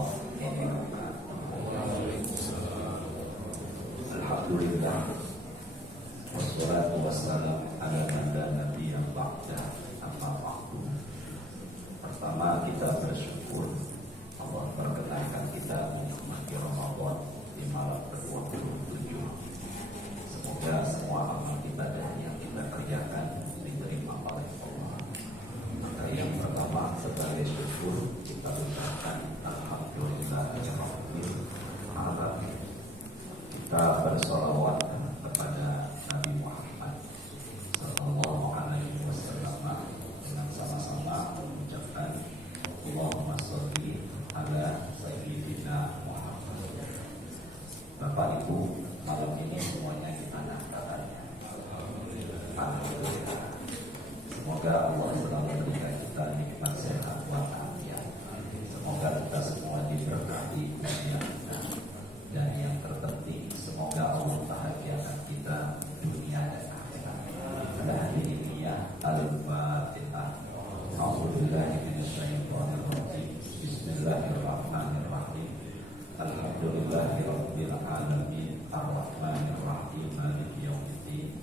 warahmatullahi wabarakatuh. Alhamdulillah, wassalatu wassalamu ala man la nabiyya ba'da, amma ba'du. Pertama, kita bersyukur Allah perkenankan kita menikmati Ramadan di malam ke-27. Semoga semua amal ibadah yang kita kerjakan diterima oleh Allah. Maka yang pertama, sebagai syukur kita ucapkan alhamdulillahirabbil alamin. Kita bersolawat kepada Nabi Muhammad sallallahu alaihi wasallam dengan sama-sama mengucapkan Allahumma sholli ala sayyidina Muhammad. Bapak Ibu, malam ini semuanya gimana kabarnya? Alhamdulillah. Semoga Allah selalu memberikan kita nikmat sehat walafiat. Semoga kita semua diberkati dunia dan yang terpenting semoga Allah bahagiakan kita dunia dan akhirat. Pada hari ini ya, Al-Fatihah. A'udzubillahi minasyaitonir rajim. Bismillahirrahmanirrahim. Alhamdulillahirabbil alamin. Arrahmanir rahim. Maliki yaumiddin.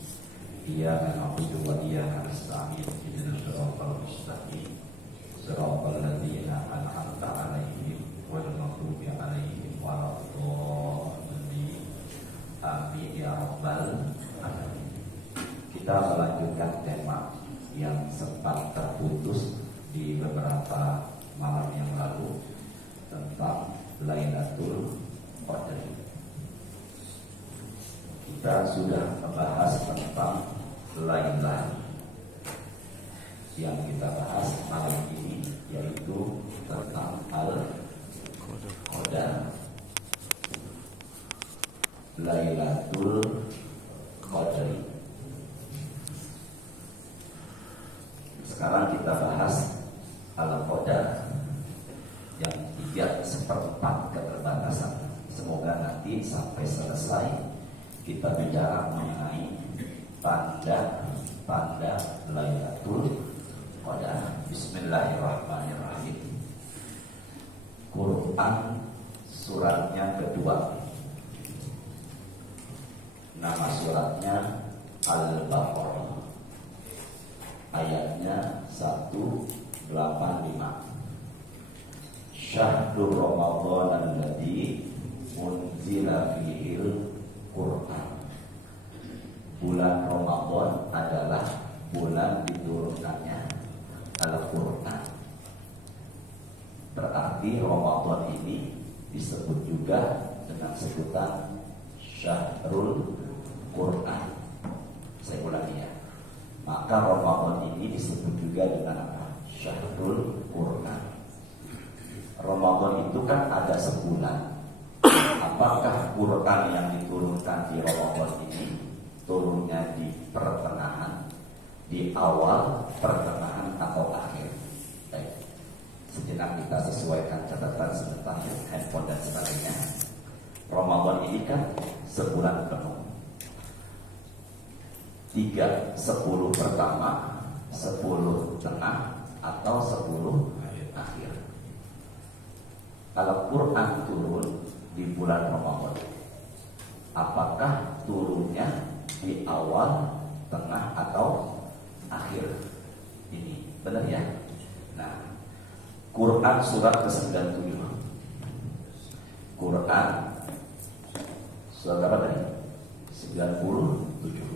Iyyaka na'budu wa iyyaka nasta'in. Ihdinas siratal mustaqim. Siratal ladzina an'amta 'alaihim ghairil maghdubi 'alaihim waladdallin. Amin ya rabbal alamin. Kita melanjutkan tema yang sempat terputus di beberapa malam yang lalu tentang Lailatul Qadar. Kita sudah membahas tentang Lailah. Yang kita bahas malam ini yaitu tentang Al-Qadar. Lailatul Qadar. Sekarang kita bahas Al-Qadar yang 3/4 keterbatasan. Semoga nanti sampai selesai kita bicara mengenai tanda Lailatul Qadar. Bismillahirrahmanirrahim. Quran suratnya kedua. Nama suratnya Al-Baqarah. Ayatnya 185. Syahrul Ramadan alladzi unzila fihil Quran. Bulan Ramadan adalah bulan diturunkannya Al-Quran. Berarti Ramadan ini disebut juga dengan sebutan Syahrul Quran. Saya ulangi ya. Maka Ramadan ini disebut juga dengan apa? Syahrul Quran. Ramadan itu kan ada sebulan. Apakah Quran yang diturunkan di Ramadan ini turunnya di pertengahan, di awal, pertengahan, atau akhir? Baik. Sejenak kita sesuaikan catatan sebentar, handphone dan sebagainya. Ramadan ini kan sebulan penuh. 10 pertama, 10 tengah, atau 10 akhir. Kalau Quran turun di bulan Ramadan, apakah turunnya di awal, tengah, atau akhir? Ini benar ya? Nah, Quran surat ke-97. Quran surat apa tadi? 97.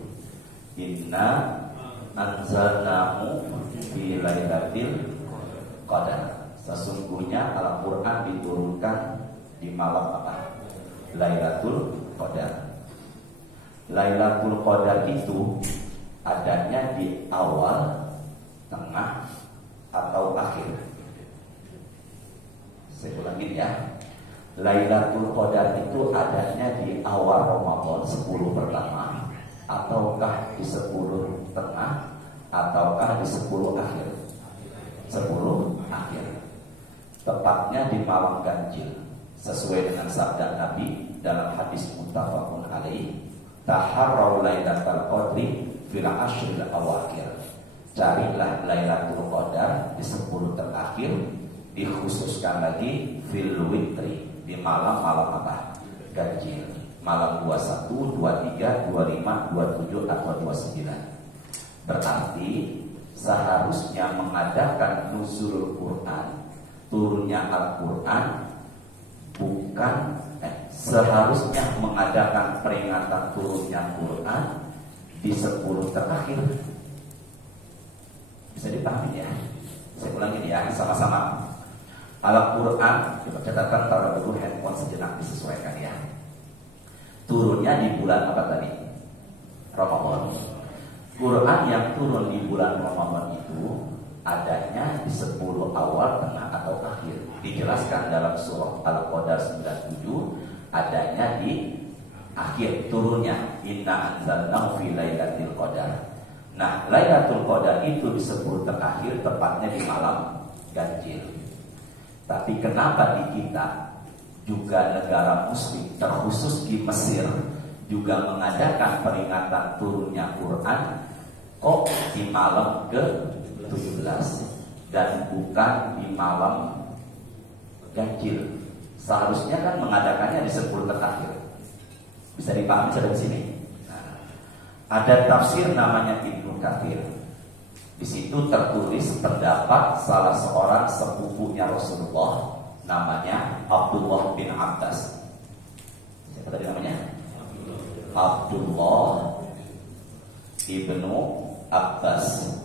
Inna anzalnahu fi lailatul qadar. Sesungguhnya Al-Quran diturunkan di malam apa? Lailatul Qadar. Lailatul Qadar itu adanya di awal, tengah, atau akhir. Saya ulangi ya. Lailatul Qadar itu adanya di awal Ramadan 10 pertama, ataukah di 10 tengah, ataukah di 10 akhir? 10 akhir. Tepatnya di malam ganjil, sesuai dengan sabda Nabi dalam hadis muttafaqun alaih, taharrau lailatul qadri fil ashril awakhir. Carilah Lailatul Qadar di 10 terakhir dikhususkan lagi fil witri, di malam-malam apa? Ganjil. Malam 21, 23, 25, 27 atau 29. Berarti seharusnya mengadakan nuzul Quran, turunnya Al-Quran, bukan seharusnya mengadakan peringatan turunnya Quran di 10 terakhir. Bisa dipahami ya? Saya ulangi ya, sama-sama. Al-Quran, coba catatan, taruh dulu handphone sejenak, disesuaikan ya. Turunnya di bulan apa tadi? Ramadan. Quran yang turun di bulan Ramadan itu adanya di 10 awal, tengah atau akhir. Dijelaskan dalam surah Al-Qadar 97, adanya di akhir turunnya. Inna anzalnahu fi lailatul qadar. Nah, Lailatul Qadar itu di 10 terakhir, tepatnya di malam ganjil. Tapi kenapa di kita juga negara muslim, terkhusus di Mesir, juga mengadakan peringatan turunnya Quran kok di malam ke-17 dan bukan di malam ganjil? Seharusnya kan mengadakannya di 10 terakhir. Bisa dipahami sampai sini? Nah, ada tafsir namanya Ibnu Katsir. Di situ tertulis pendapat salah seorang sepupunya Rasulullah, namanya Abdullah bin Abbas. Siapa tadi namanya? Abdullah ibnu Abbas.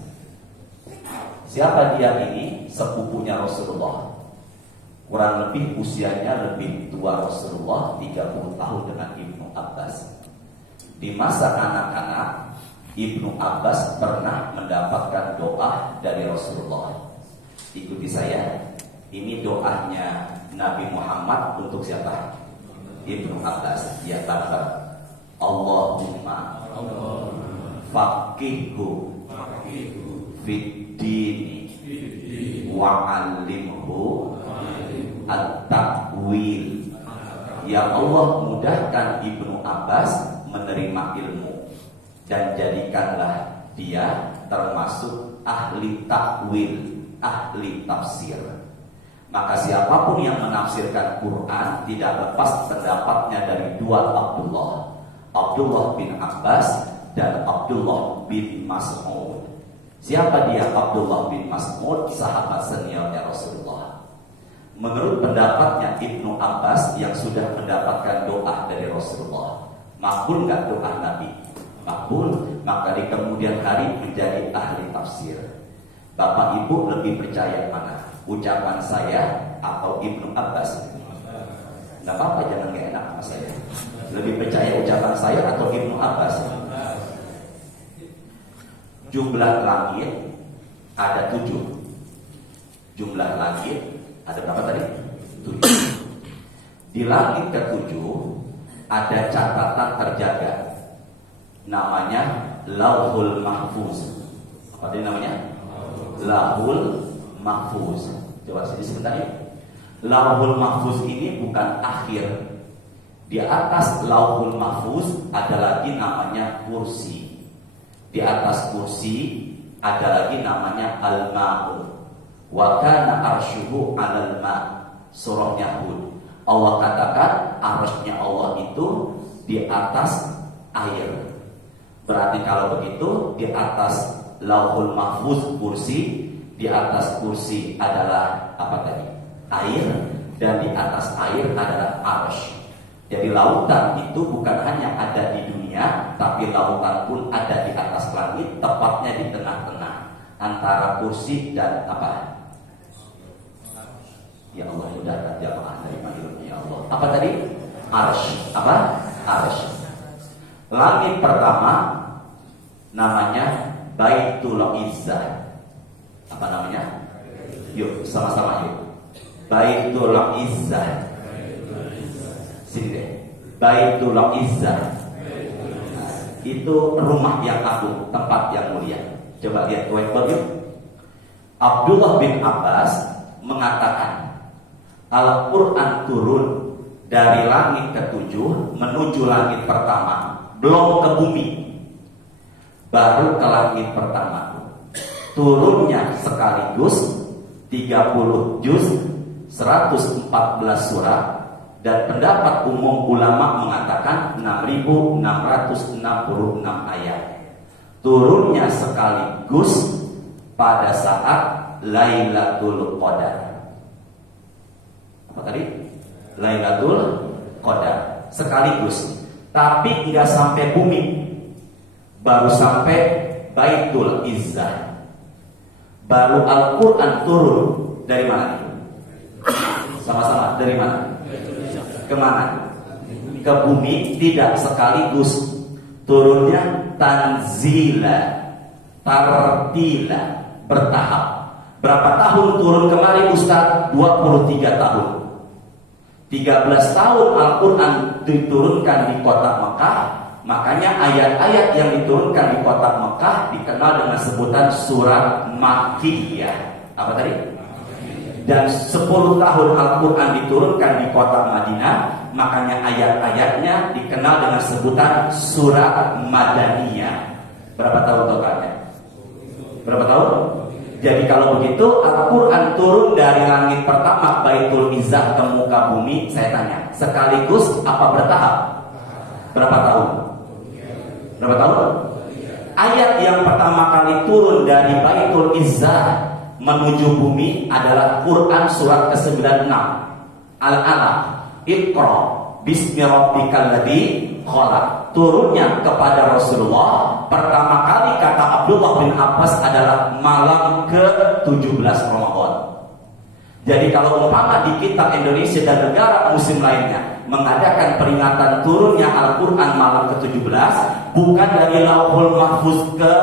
Siapa dia ini? Sepupunya Rasulullah. Kurang lebih usianya lebih tua Rasulullah 30 tahun dengan Ibnu Abbas. Di masa anak-anak, Ibnu Abbas pernah mendapatkan doa dari Rasulullah. Ikuti saya. Ini doanya Nabi Muhammad untuk siapa? Ibnu Abbas. Ya, bareng-bareng. Allahumma faqihhu fid dini wa 'allimhu at-ta'wil. Ya Allah, mudahkan Ibnu Abbas menerima ilmu dan jadikanlah dia termasuk ahli takwil, ahli tafsir. Maka siapapun yang menafsirkan Quran tidak lepas pendapatnya dari dua Abdullah, Abdullah bin Abbas dan Abdullah bin Mas'ud. Siapa dia Abdullah bin Mas'ud? Sahabat seniornya Rasulullah. Menurut pendapatnya Ibnu Abbas yang sudah mendapatkan doa dari Rasulullah, makbul nggak doa Nabi? Makbul. Maka di kemudian hari menjadi ahli tafsir. Bapak Ibu lebih percaya mana? Ucapan saya atau Ibnu Abbas? Nggak apa-apa, jangan gak enak sama saya. Lebih percaya ucapan saya atau Ibnu Abbas? Jumlah langit ada 7. Jumlah langit ada berapa tadi? 7. Di langit ke-7 ada catatan terjaga, namanya Lauhul Mahfuz. Apa tadi namanya? Lauhul Mahfuz. Coba sini sebentar ya. Lauhul Mahfuz ini bukan akhir. Di atas Lauhul Mahfuz ada lagi namanya kursi. Di atas kursi ada lagi namanya Al-Ma'u. Wa kana arsyuhu 'alal ma'. Surahnya Hud. Allah katakan arsy-nya Allah itu di atas air. Berarti kalau begitu di atas Lauhul Mahfuz kursi, di atas kursi adalah apa tadi? Air, dan di atas air adalah arsy. Jadi lautan itu bukan hanya ada di dunia, tapi lautan pun ada di atas langit, tepatnya di tengah-tengah antara kursi dan apa? Ya Allah, mudahkan jamaah dari ilmunya ya Allah. Apa tadi? Arsy. Apa? Arsy. Langit pertama namanya Baitul Izzah. Apa namanya? Yuk sama-sama yuk. Baitul Izzah. Sini deh. Baitul Izzah. Itu rumah yang agung, tempat yang mulia. Coba lihat whiteboard yuk. Abdullah bin Abbas mengatakan Al-Quran turun dari langit ke-7 menuju langit pertama, belum ke bumi, baru ke langit pertama. Turunnya sekaligus 30 juz, 114 surat, dan pendapat umum ulama mengatakan 6.666 ayat. Turunnya sekaligus pada saat Lailatul Qadar. Apa tadi? Lailatul Qadar. Sekaligus. Tapi nggak sampai bumi. Baru sampai Baitul Izzah. Baru Al-Quran turun. Dari mana? Sama-sama, dari mana? Kemana? Ke bumi. Tidak sekaligus. Turunnya tanzila, tartila, bertahap. Berapa tahun turun kemari Ustaz? 23 tahun. 13 tahun Al-Quran diturunkan di kota Mekah. Makanya ayat-ayat yang diturunkan di kota Mekah dikenal dengan sebutan surat Makkiyah. Apa tadi? Dan 10 tahun Al-Quran diturunkan di kota Madinah. Makanya ayat-ayatnya dikenal dengan sebutan surat Madaniyah. Berapa tahun totalnya? Berapa tahun? Jadi kalau begitu Al-Quran turun dari langit pertama Baitul Izzah ke muka bumi. Saya tanya, sekaligus apa bertahap? Berapa tahun? Berapa tahun? Ayat yang pertama kali turun dari Baitul Izzah menuju bumi adalah Quran surat ke-96 Al-Alaq, Iqra bismi rabbikal ladzi khalaq. Turunnya kepada Rasulullah pertama kali kata Abdullah bin Abbas adalah malam ke-17 Ramadan. Jadi kalau umpama di kita Indonesia dan negara muslim lainnya mengadakan peringatan turunnya Al-Quran malam ke-17, bukan dari Lauhul Mahfuz ke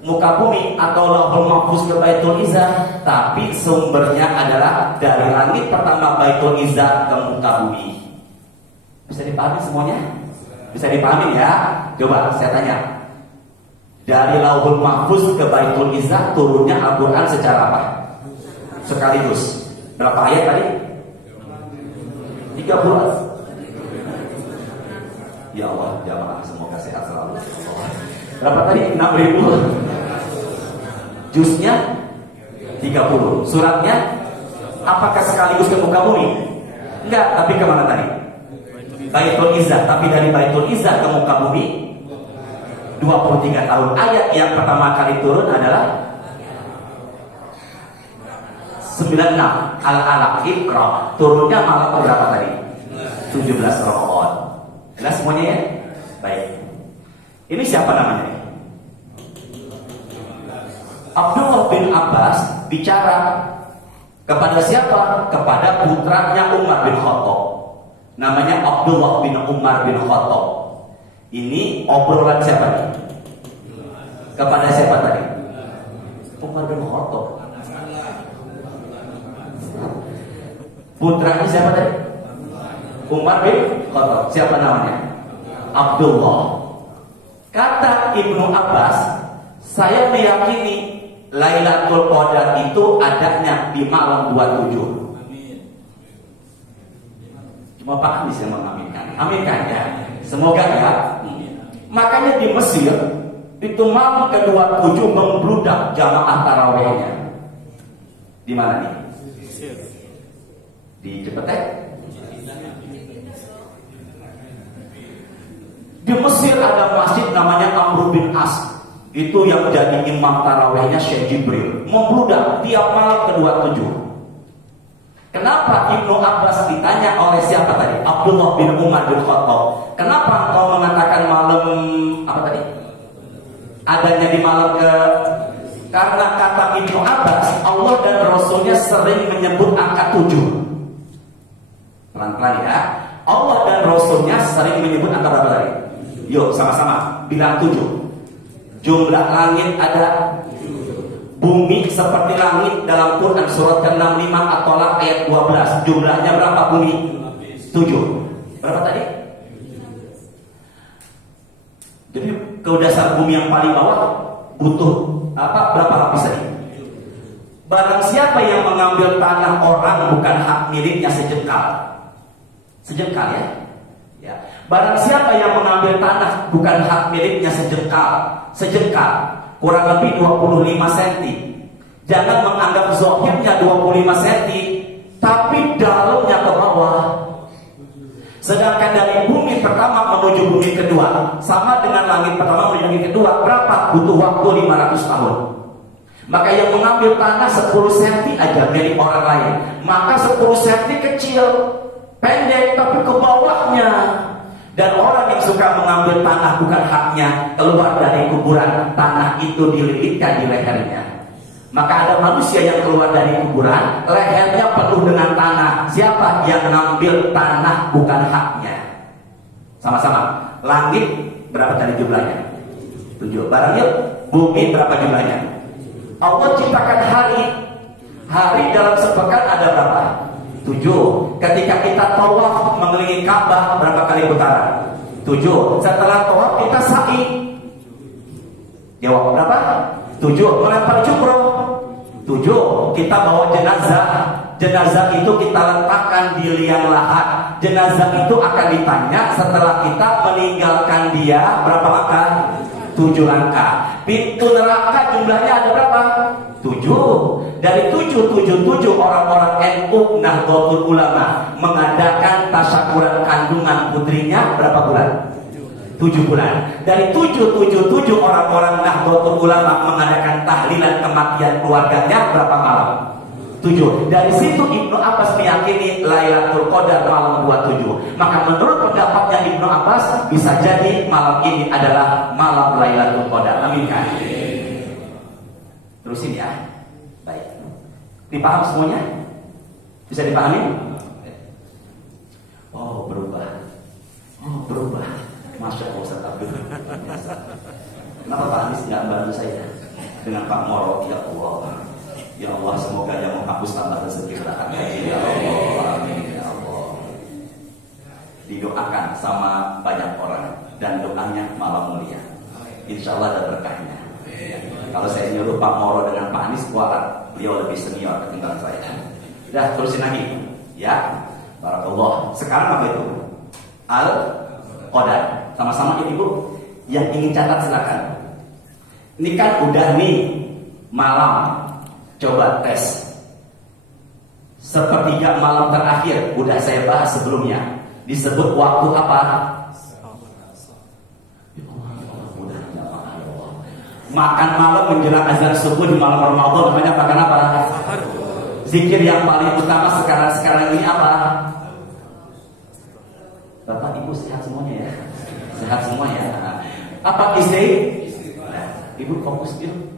muka bumi atau Lauhul Mahfuz ke Baitul Izzah, tapi sumbernya adalah dari langit pertama Baitul Izzah ke muka bumi. Bisa dipahami semuanya? Bisa dipahami ya? Coba saya tanya. Dari Lauhul Mahfuz ke Baitul Izzah turunnya Al-Quran secara apa? Sekaligus. Berapa ayat tadi? 30. Ya Allah, jamaah semoga sehat selalu. Berapa tadi? 6.000. Juznya 30. Suratnya apakah sekaligus ke muka bumi? Enggak, tapi kemana tadi? Baitul Izzah. Tapi dari Baitul Izzah ke muka bumi 23 tahun. Ayat yang pertama kali turun adalah 96 Al-Alaq, Iqra. Turunnya malam berapa tadi? 17 Ramadan. Jelas semuanya ya? Baik. Ini siapa namanya? Abdullah bin Abbas bicara kepada siapa? Kepada putranya Umar bin Khattab. Namanya Abdullah bin Umar bin Khattab. Ini obrolan siapa nih? Kepada siapa tadi? Umar bin Khattab. Putranya siapa tadi? Umar bin Khattab. Siapa namanya? Abdullah. Kata Ibnu Abbas, saya meyakini Lailatul Qadar itu adanya di malam 27. Cuma Pak bisa mengaminkan. Aminkan ya. Semoga ya. Makanya di Mesir itu malam ke-27 membludak jamaah tarawihnya. Di mana nih? Di Cepetek. Di Mesir ada masjid namanya Amr bin As. Itu yang jadi imam tarawihnya Syekh Jibril. Membludak tiap malam ke-27. Kenapa Ibnu Abbas ditanya oleh siapa tadi? Abdullah bin Umar bin Khattab. Kenapa engkau mengatakan malam apa tadi? Adanya di malam ke? Karena kata Ibnu Abbas, Allah dan Rasulnya sering menyebut angka 7. Pelan-pelan ya. Allah dan Rasulnya sering menyebut angka berapa tadi? Yuk sama-sama bilang 7. Jumlah langit ada, bumi seperti langit dalam Quran surat ke-65 At-Tolak ayat 12. Jumlahnya berapa bumi? 7. Berapa tadi? Jadi ke dasar bumi yang paling bawah butuh apa? Berapa lapis tadi? Barang siapa yang mengambil tanah orang bukan hak miliknya sejengkal. Sejengkal ya? Ya. Barang siapa yang mengambil tanah bukan hak miliknya sejengkal kurang lebih 25 cm, Jangan menganggap zahirnya 25 cm, tapi dalamnya ke bawah. Sedangkan dari bumi pertama menuju bumi kedua, sama dengan langit pertama menuju bumi kedua, berapa? Butuh waktu 500 tahun. Maka yang mengambil tanah 10 cm aja milik orang lain, maka 10 cm kecil, pendek, tapi ke bawahnya. Dan orang yang suka mengambil tanah bukan haknya, keluar dari kuburan, tanah itu dililitkan di lehernya. Maka ada manusia yang keluar dari kuburan, lehernya penuh dengan tanah. Siapa yang ngambil tanah bukan haknya? Sama-sama. Langit berapa tadi jumlahnya? 7. Barang yuk, bumi berapa jumlahnya? Allah ciptakan hari. Hari dalam sepekan ada berapa? 7. Ketika kita tawaf mengelilingi Ka'bah, berapa kali putaran? 7. Setelah tawaf kita sa'i. Jawab berapa? 7. Melempar jumroh. 7. Kita bawa jenazah. Jenazah itu kita letakkan di liang lahat. Jenazah itu akan ditanya setelah kita meninggalkan dia berapa langkah? 7 langkah. Pintu neraka jumlahnya ada berapa? 7. Dari 777 orang-orang NU Nahdlatul Ulama mengadakan tasyakuran kandungan putrinya berapa bulan? 7 bulan. Dari 777 orang-orang Nahdlatul Ulama mengadakan tahlilan kematian keluarganya berapa malam? 7. Dari situ Ibnu Abbas meyakini Lailatul Qadar malam 27. Maka menurut pendapatnya Ibnu Abbas, bisa jadi malam ini adalah malam Lailatul Qadar. Amin kan? Terusin ya. Baik. Dipaham semuanya? Bisa dipahami? Oh, berubah. Oh, berubah. Masya Allah, Ustaz Abdul. Kenapa Pak Anies nggak bantu saya dengan Pak Moro? Ya Allah, ya Allah, semoga yang menghapus tambah rezeki berkah. Ya Allah, amin ya Allah. Didoakan sama banyak orang dan doanya malam mulia. Insya Allah ada berkahnya. Kalau saya nyuruh Pak Moro dengan Pak Anies, kuat, beliau lebih senior ketimbang saya. Udah, terusin lagi, ya. Barakallah. Sekarang apa itu? Al-Qadar. Sama-sama ibu yang ingin catat silakan. Ini kan udah nih malam, coba tes. Sepertiga malam terakhir udah saya bahas sebelumnya. Disebut waktu apa? Makan malam menjelang azan subuh di malam Ramadan namanya makan apa? Zikir yang paling utama sekarang ini apa? Bapak Ibu sehat semuanya ya? Sehat semua ya. Apa istri? Ibu fokus dulu.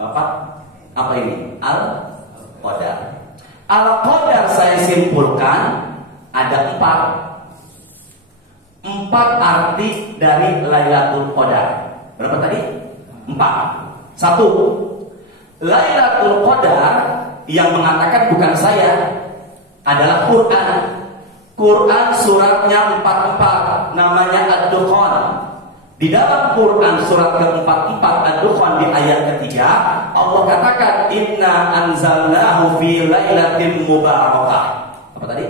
Bapak, apa ini? Al-Qadar. Al-Qadar saya simpulkan ada 4 arti dari Lailatul Qadar. Berapa tadi? 4. 1. Lailatul Qadar yang mengatakan bukan saya, adalah Quran. Quran suratnya 44, namanya Ad-Dukhan. Di dalam Quran surat ke-44 Ad-Dukhan di ayat ketiga, Allah katakan inna anzalnahu fi lailatin mubarakah. Apa tadi?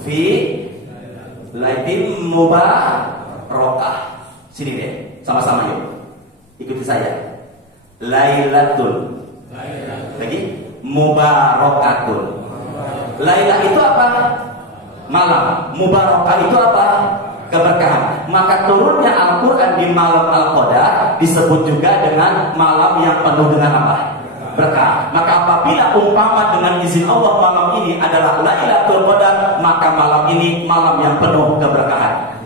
Fi lailatin mubarakah. Sini deh, sama-sama yuk. Ikuti saya. Lailatul. Lagi mubarakatun. Lailah itu apa? Malam. Mubarakah itu apa? Keberkahan. Maka turunnya Al-Quran di malam Al-Qadar disebut juga dengan malam yang penuh dengan apa? Berkah. Maka apabila umpama dengan izin Allah malam ini adalah Lailatul Qadar, maka malam ini malam yang penuh keberkahan.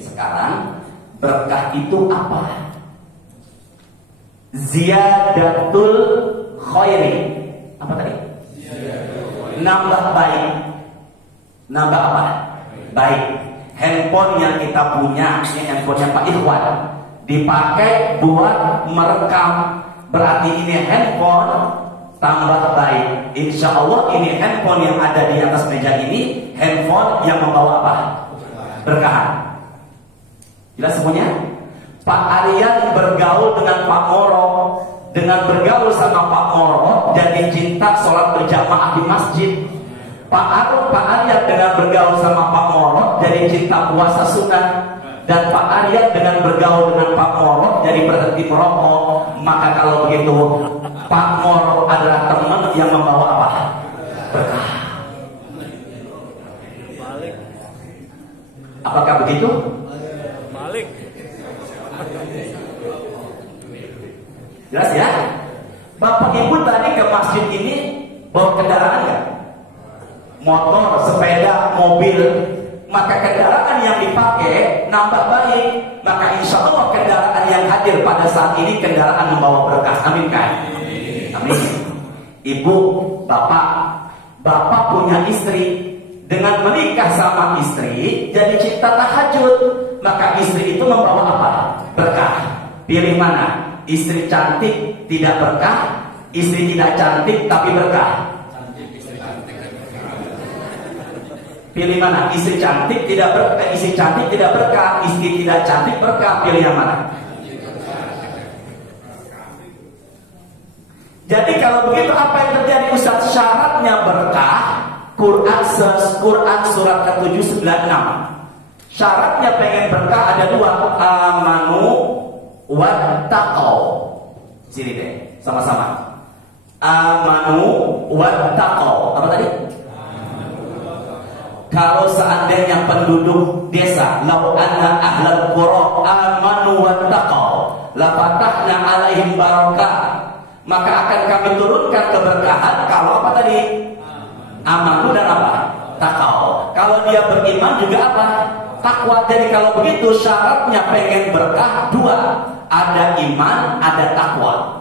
Sekarang berkah itu apa? Ziyadatul khairi. Apa tadi? Nambah baik. Nambah apa? Baik. Handphone yang kita punya, ini handphonenya Pak Ikhwan, dipakai buat merekam, berarti ini handphone tambah baik. Insya Allah ini handphone yang ada di atas meja ini handphone yang membawa apa? Berkah. Jelas semuanya? Pak Aryan bergaul dengan Pak Moro, dengan bergaul sama Pak Moro jadi cinta sholat berjamaah di masjid. Pak Aryan dengan bergaul sama Pak Moro jadi cinta puasa sunnah. Dan Pak Aryan dengan bergaul dengan Pak Moro jadi berhenti merokok. Maka kalau begitu Pak Moro adalah teman yang membawa apa? Berkah. Apakah begitu? Balik. Jelas ya? Bapak Ibu tadi ke masjid ini bawa kendaraan nggak? Motor, sepeda, mobil. Maka kendaraan yang dipakai nambah baik. Maka insya Allah kendaraan yang hadir pada saat ini kendaraan membawa berkah. Amin kan? Amin. Ibu, bapak punya istri. Dengan menikah sama istri jadi cipta tahajud. Maka istri itu membawa apa? Berkah. Pilih mana? Istri cantik tidak berkah, istri tidak cantik tapi berkah. Pilih mana? Istri cantik tidak berkah, istri cantik tidak berkah, istri tidak cantik berkah. Pilih yang mana? Jadi kalau begitu apa yang terjadi Ustaz? Syaratnya berkah. Quran surat ke-7 96. Syaratnya pengen berkah ada dua. Amanu wattaqau. Sini deh, sama-sama. Amanu wattaqau. Apa tadi? Kalau seandainya penduduk desa, lau anna ahlal qura amanu wattaqau, la fatahna alaihim barakah. Maka akan kami turunkan keberkahan kalau apa tadi? Amanu dan apa? Taqau. Kalau dia beriman juga apa? Takwa. Jadi kalau begitu syaratnya pengen berkah dua. Ada iman, ada takwa.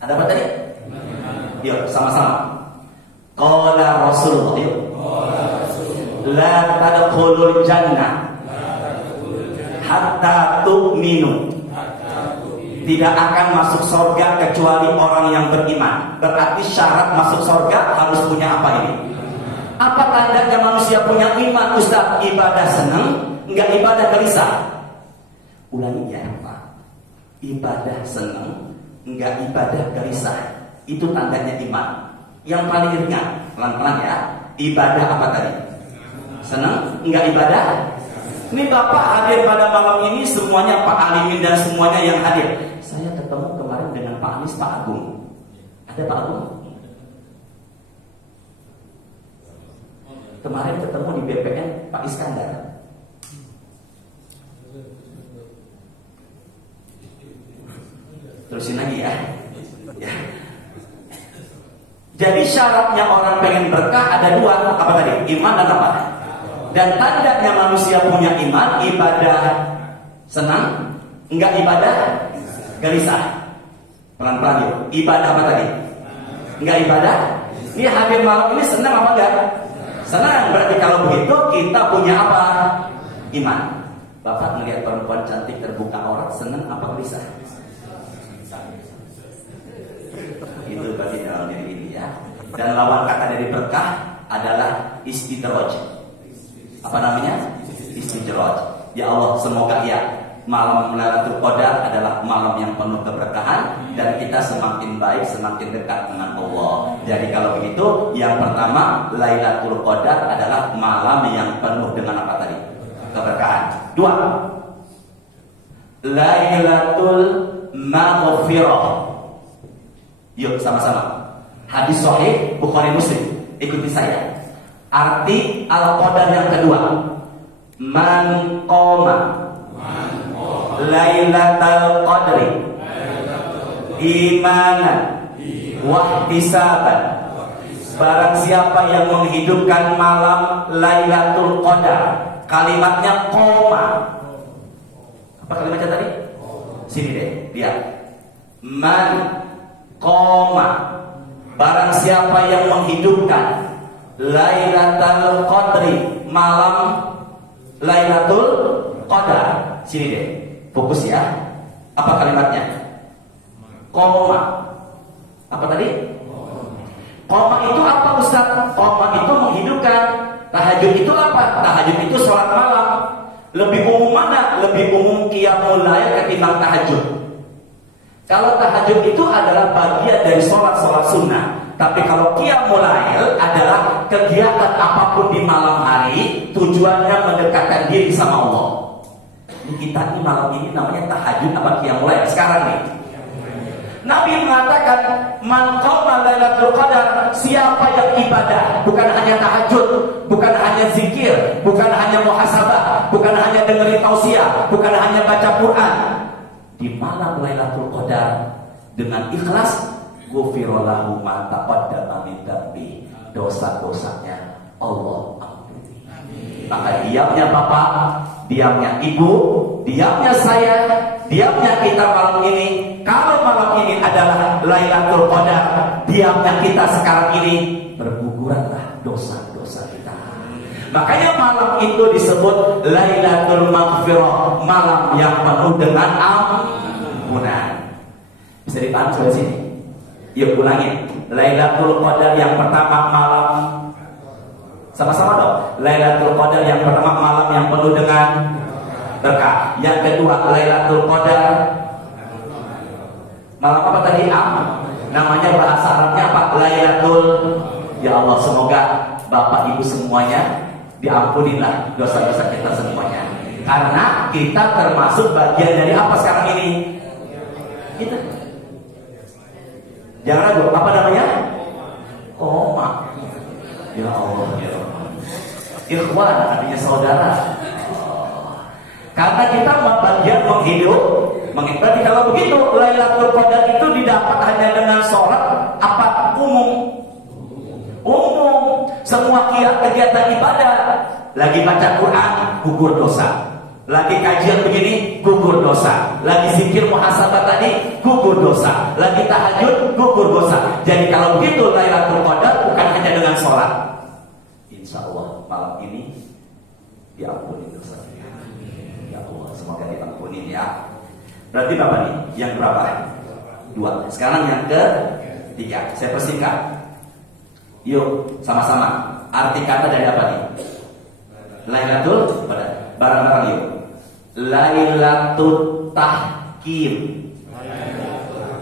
Ada apa tadi? Yuk sama-sama. Qala Rasulullah. Yuk. La tadkhulul jannah hatta tu'minu. Tidak akan masuk surga kecuali orang yang beriman. Berarti syarat masuk surga harus punya apa ini? Apa tandanya manusia punya iman, Ustaz? Ibadah senang, enggak ibadah gelisah. Ulangi ya, Pak. Ibadah senang, enggak ibadah gelisah. Itu tandanya iman. Yang paling ringan, pelan-pelan ya. Ibadah apa tadi? Senang, enggak ibadah. Ini Bapak hadir pada malam ini, semuanya Pak Alimin dan semuanya yang hadir. Saya ketemu kemarin dengan Pak Anies, Pak Agung. Ada Pak Agung? Kemarin ketemu di BPN Pak Iskandar. Terusin lagi ya. Jadi syaratnya orang pengen berkah ada dua. Apa tadi? Iman dan apa? Dan tandanya manusia punya iman, ibadah senang, enggak ibadah gelisah. Pelan-pelan yuk. Ibadah apa tadi? Enggak ibadah. Ini hadir malam ini senang apa enggak? Senang. Berarti kalau begitu kita punya apa? Iman. Bapak melihat perempuan cantik terbuka aurat, senang apa gelisah? Itu bagi dalam diri ini ya. Dan lawan kata dari berkah adalah istidraj. Apa namanya? Istidraj. Ya Allah, semoga ya malam Lailatul Qadar adalah malam yang penuh keberkahan dan kita semakin baik, semakin dekat dengan Allah. Jadi kalau begitu, yang pertama Lailatul Qadar adalah malam yang penuh dengan apa tadi? Keberkahan. Dua, Lailatul Maghfirah. Yuk sama-sama. Hadis sahih Bukhari Muslim. Ikuti saya. Arti Al-Qadar yang kedua, man qoma Lailatul Qadri imanan wahtisaban. Barang siapa yang menghidupkan malam Lailatul Qadar, kalimatnya qoma. Apa kalimatnya tadi? Sini deh, lihat. Man qoma, barang siapa yang menghidupkan Lailatul Qadri, malam Lailatul Qadar. Sini deh, fokus ya. Apa kalimatnya? Qoma. Apa tadi? Qoma itu apa Ustaz? Qoma itu menghidupkan. Tahajud itu apa? Tahajud itu sholat malam. Lebih umum mana? Lebih umum qiyamul lail ketimbang tahajud. Kalau tahajud itu adalah bagian dari sholat-sholat sunnah. Tapi kalau qiyamul lail adalah kegiatan apapun di malam hari, tujuannya mendekatkan diri sama Allah. Ini kita ini malam ini namanya tahajud apa qiyamul lail sekarang nih? Nabi mengatakan, man qama lailatul qadar, siapa yang ibadah, bukan hanya tahajud, bukan hanya zikir, bukan hanya muhasabah, bukan hanya dengerin tausiah, bukan hanya baca Quran, di malam lailatul qadar dengan ikhlas, ghufira lahu ma taqaddama min dzambi, dosa-dosanya Allah ampuni. Maka diamnya bapak, diamnya ibu, diamnya saya, diamnya kita malam ini. Kalau malam ini adalah Lailatul Qadar, diamnya kita sekarang ini, berguguranlah dosa-dosa kita. Makanya malam itu disebut Lailatul Maghfirah, malam yang penuh dengan ampunan. Bisa dipahami sampai sini? Yuk ulangin. Lailatul Qadar yang pertama malam, sama-sama dong. Lailatul Qadar yang pertama malam yang penuh dengan berkah. Yang kedua Lailatul Qadar malam apa tadi? Namanya bahasa Arabnya apa? Lailatul. Ya Allah, semoga Bapak Ibu semuanya diampunilah dosa-dosa kita semuanya. Karena kita termasuk bagian dari apa sekarang ini? Kita. Jangan ragu, apa namanya? Koma. Ya Allah, ya Allah. Ikhwan artinya saudara. Karena kita bagian menghidup, berarti kalau begitu Lailatul Qadar itu didapat hanya dengan sholat apa? Umum. Semua kegiatan ibadah. Lagi baca Quran, gugur dosa. Lagi kajian begini, gugur dosa. Lagi zikir muhasabah tadi, gugur dosa. Lagi tahajud, gugur dosa. Jadi kalau begitu Lailatul Qadar bukan hanya dengan sholat. Insya Allah malam ini diampuni dosa. Ya Allah, semoga diampuni ya. Berarti Bapak nih, yang berapa? 2. Sekarang yang ketiga. Saya persingkat. Yuk, sama-sama. Arti kata dari apa nih? Lailatul Qadar. Barang-barang yuk. Lailatul Tahkim.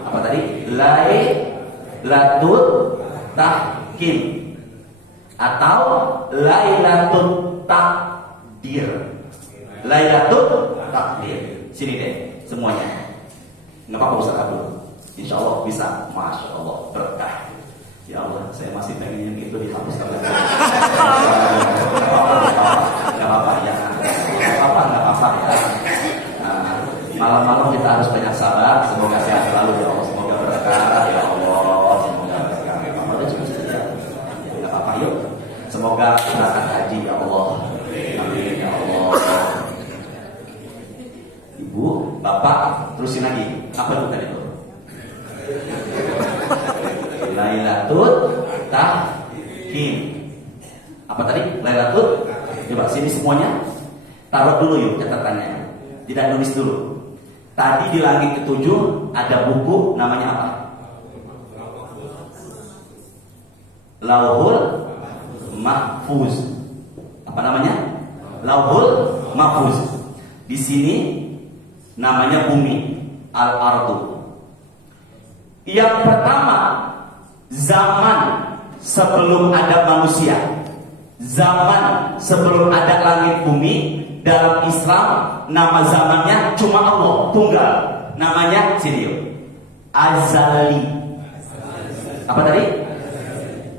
Apa tadi? Lailatul Tahkim. Atau Lailatul Takdir. Lailatul Takdir. Sini deh semuanya. Nggak apa-apa Ustaz Abdul. Insya Allah bisa. Masya Allah berkah. Ya Allah, saya masih pengen yang itu dihapuskan. Nggak apa-apa ya. Nggak apa-apa ya. Malam-malam kita harus banyak sabar. Semoga sehat selalu ya Allah. Semoga berkah ya Allah. Semoga berkah. Nggak apa-apa yuk. Semoga berangkat haji ya Allah. Amin ya Allah. Ibu, Bapak, terusin lagi. Apa itu tadi itu? Lailatul Tahkim. Apa tadi? Lailatul. Coba sini semuanya. Taruh dulu yuk catatannya. Tidak nulis dulu. Tadi di langit ke-7 ada buku namanya apa? Lauhul Mahfuz. Apa namanya? Lauhul Mahfuz. Di sini namanya bumi, al-ardu. Yang pertama, zaman sebelum ada manusia, zaman sebelum ada langit bumi. Dalam Islam nama zamannya cuma Allah, tunggal. Namanya sini yuk, azali. Apa tadi?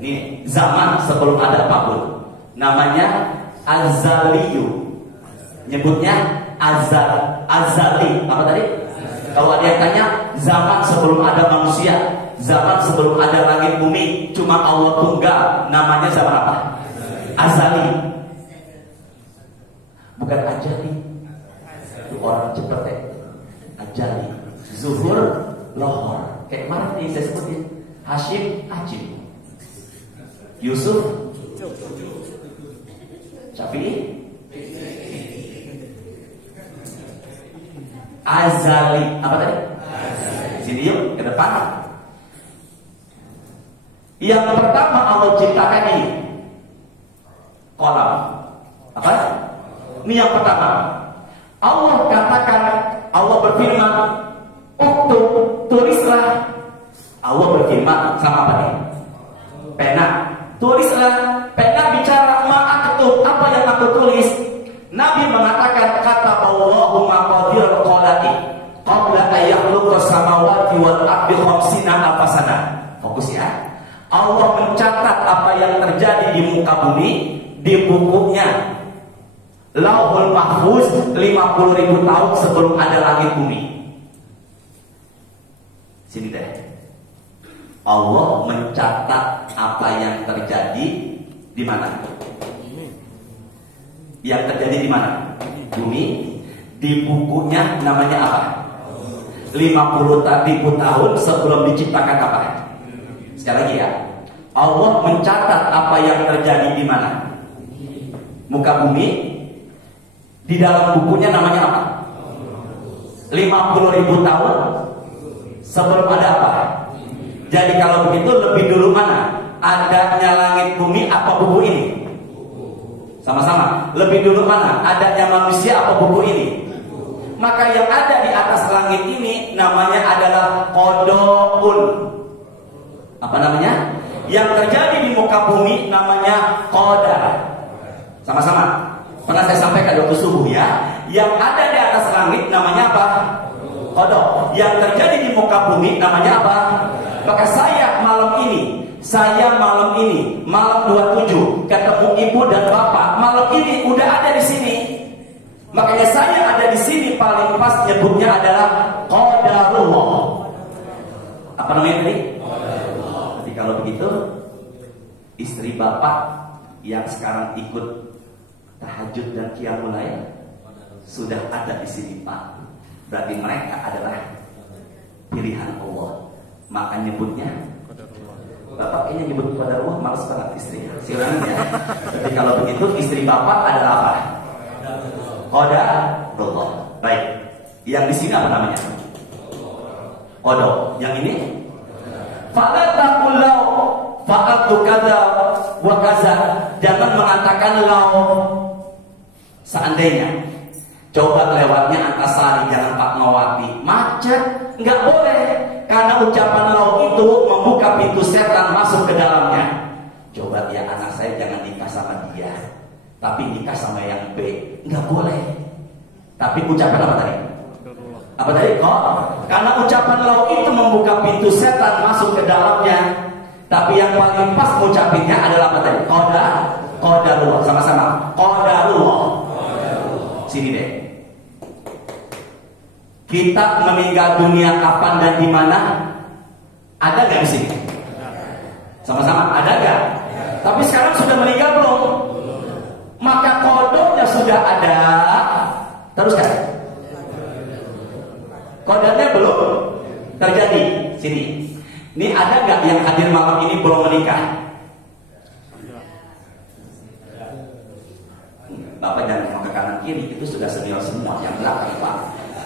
Nih, zaman sebelum ada apapun. Namanya azaliyu. Nyebutnya azali. Apa tadi? Kalau ada yang tanya, zaman sebelum ada manusia, zaman sebelum ada langit bumi, cuma Allah tunggal. Namanya zaman apa? Azali. Bukan ajali. Itu orang cepet ya. Ajali. Zuhur, lohor. Kayak kemarin nih saya sebutin. Hashim, Acim. Yusuf, Syafi'i, azali. Apa tadi? Sini yuk ke depan. Yang pertama Allah ciptakan ini kolam. Apa? Ini yang pertama. Allah katakan, Allah berfirman, uktub, tulislah. Allah berfirman sama apa nih? Pena. Tulislah. Pena bicara, ma'aktub, apa yang aku tulis? Nabi mengatakan, kata Allahu maqadir qalati qabla an yakhluqa samawati wal ardi khamsina alfa sana. Fokus ya. Allah mencatat apa yang terjadi di muka bumi di bukunya Lauhul Mahfuz 50.000 tahun sebelum ada langit bumi. Sini deh. Allah mencatat apa yang terjadi di mana? Yang terjadi di mana? Bumi. Di bukunya namanya apa? 50.000 tahun sebelum diciptakan apa? Sekali lagi ya. Allah mencatat apa yang terjadi di mana? Muka bumi. Di dalam bukunya namanya apa? 50.000 tahun sebelum ada apa? Jadi kalau begitu lebih dulu mana? Adanya langit bumi apa buku ini? Sama-sama. Lebih dulu mana? Adanya manusia apa buku ini? Maka yang ada di atas langit ini namanya adalah qadaun. Apa namanya? Yang terjadi di muka bumi namanya qadar. Sama-sama. Pernah saya sampaikan waktu subuh ya. Yang ada di atas langit namanya apa? Qada. Yang terjadi di muka bumi namanya apa? Maka saya malam ini malam 27 ketemu ibu dan bapak. Malam ini udah ada di sini. Makanya saya ada di sini paling pas nyebutnya adalah qadarullah. Apa namanya tadi? Jadi kalau begitu istri bapak yang sekarang ikut tahajud dan qiyamul lail sudah ada di sini Pak. Berarti mereka adalah pilihan Allah. Maka nyebutnya bapak kayaknya nyebut qadarullah malas banget istrinya. Silakan ya. Jadi kalau begitu istri bapak adalah apa? Qadarullah. Baik. Yang di sini apa namanya? Qada. Yang ini? Fala taqul law fa'altu kadza wa kaza. Jangan mengatakan law seandainya. Coba lewatnya Antasari, jangan Fatmawati. Macet, nggak boleh. Karena ucapan law itu membuka pintu setan masuk ke dalamnya. Coba ya anak saya jangan nikah sama dia, tapi nikah sama yang B. Nggak boleh. Tapi ucapan apa tadi? Apa tadi? Karena ucapan law itu membuka pintu setan masuk ke dalamnya. Tapi yang paling pas ucapinnya adalah apa tadi? Qadarullah. Sama-sama. Qadarullah. Sini deh. Kita meninggal dunia kapan dan di mana? Ada nggak di sini? Sama-sama. Ada nggak? Tapi sekarang sudah meninggal belum? Maka kodenya sudah ada. Teruskan. Kodenya belum terjadi. Sini. Ini ada nggak yang hadir malam ini belum menikah? Bapak jangan ngomong ke kanan kiri, itu sudah senior semua yang belakang Pak.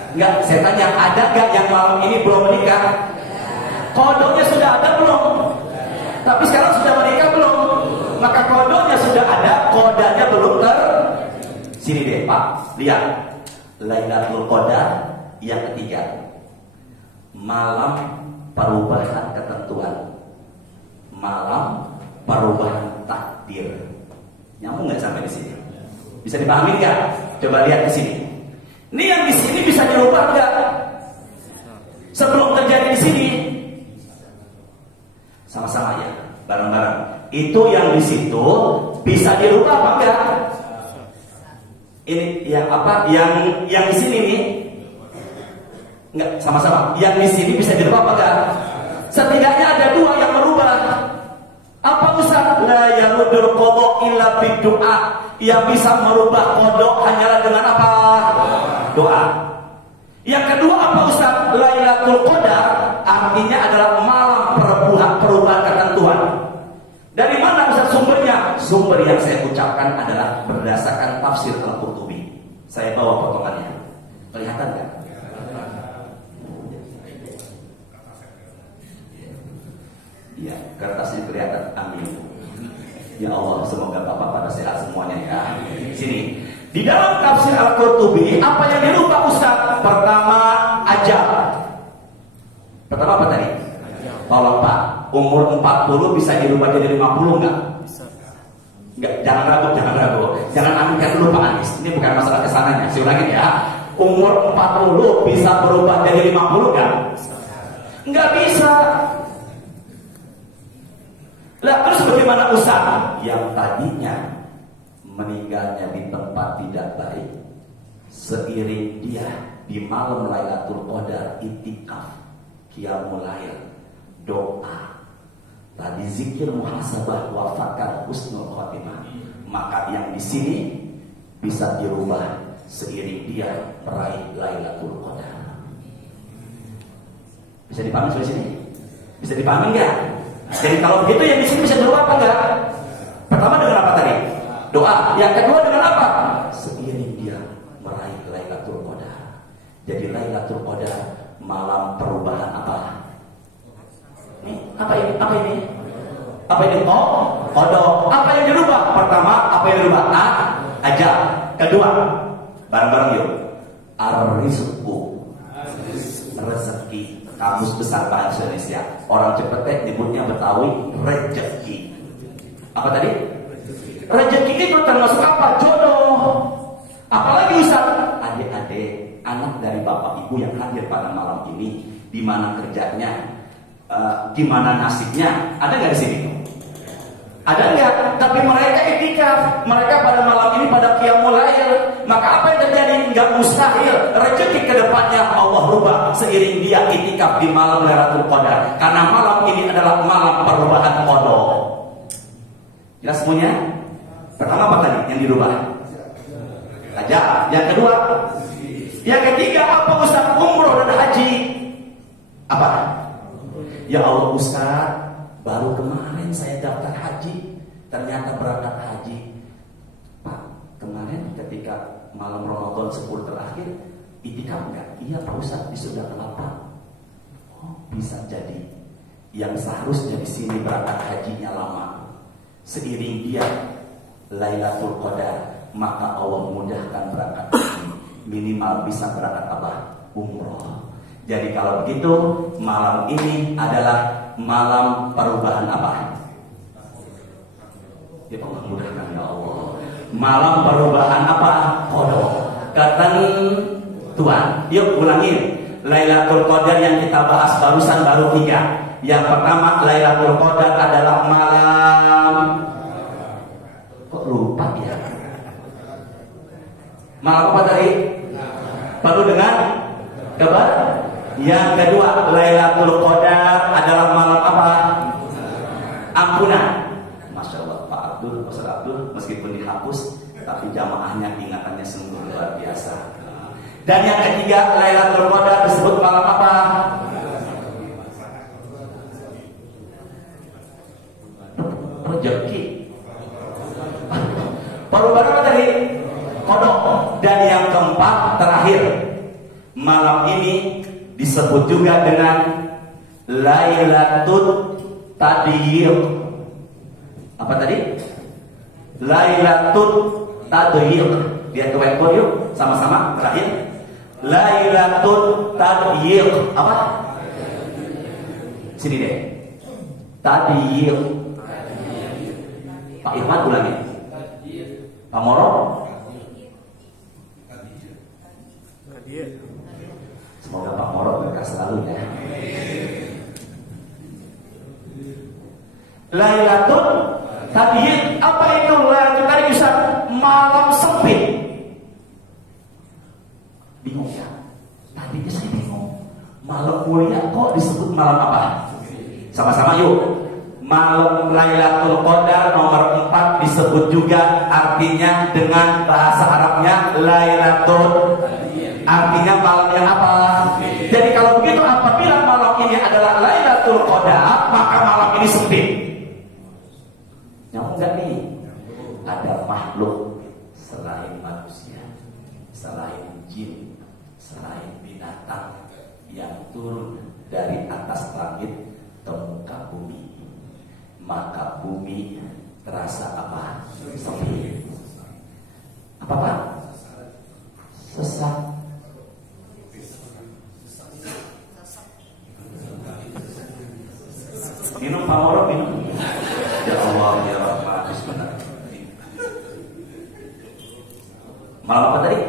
Enggak, saya tanya, ada nggak yang malam ini belum menikah? Kodonya sudah ada belum? Tapi sekarang sudah menikah belum? Maka kodonya sudah ada, kodanya belum Sini deh Pak, lihat Lailatul Qadar yang ketiga, malam perubahan ketentuan, malam perubahan takdir. Nyambung nggak sampai di sini? Bisa dipahami nggak? Coba lihat di sini. Ini yang di sini bisa dirubah nggak? Sebelum terjadi di sini, sama-sama ya, bareng-bareng. Itu yang di situ bisa dirubah apa enggak? Ini yang apa? Yang di sini nih, enggak, sama-sama. Yang di sini bisa dirubah apa enggak? Setidaknya ada dua yang merubah. Apa Ustaz? La yarudul qada illa bidu'a. Yang bisa merubah kodok hanyalah dengan apa? Doa. Yang kedua apa Ustaz? Lailatul Qadar artinya adalah malam perubahan ketentuan. Dari mana Ustaz sumbernya? Sumber yang saya ucapkan adalah berdasarkan tafsir Al-Qurtubi. Saya bawa potongannya. Kelihatan nggak? Iya, kertasnya kelihatan. Amin. Ya Allah, semoga Bapak pada sehat semuanya ya. Sini. Di dalam tafsir Al-Qurtubi, apa yang dirubah Ustaz? Pertama, ajal. Pertama apa tadi? Tolong Pak, umur 40 bisa dirubah jadi 50 enggak? Enggak, jangan ragu. Jangan aminkan dulu Pak Anies. Ini bukan masalah kesananya. Saya ulangin ya. Umur 40 bisa berubah jadi 50 enggak? Nggak bisa. Lah terus bagaimana usaha yang tadinya meninggalnya di tempat tidak baik, seiring dia di malam Lailatul Qadar itikaf, qiyamul lail, doa, tadi zikir muhasabah wa fakar husnul khotimah, maka yang di sini bisa dirubah seiring dia meraih Lailatul Qadar. Bisa dipahami sampai sini? Bisa dipahami enggak? Jadi kalau begitu yang di sini bisa dirubah apa enggak? Pertama dengan apa tadi? Doa. Yang kedua dengan apa? Seiring dia meraih Lailatul Qadar. Jadi Lailatul Qadar malam perubahan apa? Ini apa ini? Apa ini? Apa ini? Oh, qada. Apa yang dirubah? Pertama, apa yang dirubah? Ajal. Kedua, bareng-bareng yuk. Ar-rizqu. Rezeki. Kamus besar bahasa Indonesia. Orang Cepete nyebutnya Betawi rezeki. Apa tadi? Rezeki itu termasuk apa? Jodoh. Apalagi Ustaz? Adik-adik, anak dari bapak ibu yang hadir pada malam ini, di mana kerjanya, gimana nasibnya? Ada nggak di sini? Ada nggak? Tapi mereka itikaf, mereka pada malam ini pada qiyamul lail. Maka apa yang terjadi? Nggak mustahil rezeki kedepannya Allah rubah seiring dia itikaf di malam Lailatul Qadar. Karena malam ini adalah malam perubahan qada. Jelas semuanya? Pertama apa tadi yang dirubah? Aja. Yang kedua, yang ketiga apa Ustaz? Umroh dan haji. Apa? Ya Allah Ustaz, baru kemarin saya daftar haji, ternyata berangkat haji. Pak, kemarin ketika malam Ramadan 10 terakhir itikaf enggak? Iya Pak Ustaz, di Sunda Kelapa. Oh, bisa jadi yang seharusnya di sini berangkat hajinya lama, seiring dia Lailatul Qadar, maka Allah mudahkan berangkat haji, minimal bisa berangkat apa? Umroh. Jadi kalau begitu malam ini adalah malam perubahan apa? Ya Allah mudahkan ya Allah. Malam perubahan apa? Qada. Ketentuan. Yuk ulangin. Lailatul Qadar yang kita bahas barusan baru 3. Yang pertama Lailatul Qadar adalah malam. Kok lupa ya? Malam apa tadi? Penuh dengan kabar. Yang kedua Lailatul Qadar adalah malam apa? Ampunan. Masya Allah Pak Abdul, Ustaz Abdul, meskipun dihapus tapi jamaahnya ingatannya sungguh luar biasa. Dan yang ketiga Lailatul Qadar disebut malam apa? Rezeki. Perubahan apa tadi? Kodok. Dan yang keempat terakhir, malam ini disebut juga dengan Lailatul Tadiyir. Apa tadi? Lailatul Tadiyir. Lihat ke whiteboard yuk, sama-sama terakhir. Lailatul Tadiyir. Apa? Sini deh. Tadiyir. Pak Irwan ulangi. Pak Moro. Semoga Pak Moro berkah selalu ya. Lailatul Tadiyir. Apa itu Lailatul Tadiyir? Bisa malam sempit. Bingung ya? Tadinya saya bingung. Malam mulia kok disebut malam apa? Sama-sama yuk. Malam Lailatul Qadar nomor 4 disebut juga artinya dengan bahasa Arabnya Lailatul. Artinya malam yang apa? Jadi kalau begitu apabila malam ini adalah Lailatul Qadar, maka malam ini sempit. Nyambung nggak nih? Ada makhluk selain manusia, selain jin, selain binatang yang turun dari atas langit ke muka bumi. Maka bumi terasa apa? Sempit. Apa Pak? Sesak. Minum Pak Moro, minum. Ya Allah, ya Rahman, bismillah. Malam apa tadi?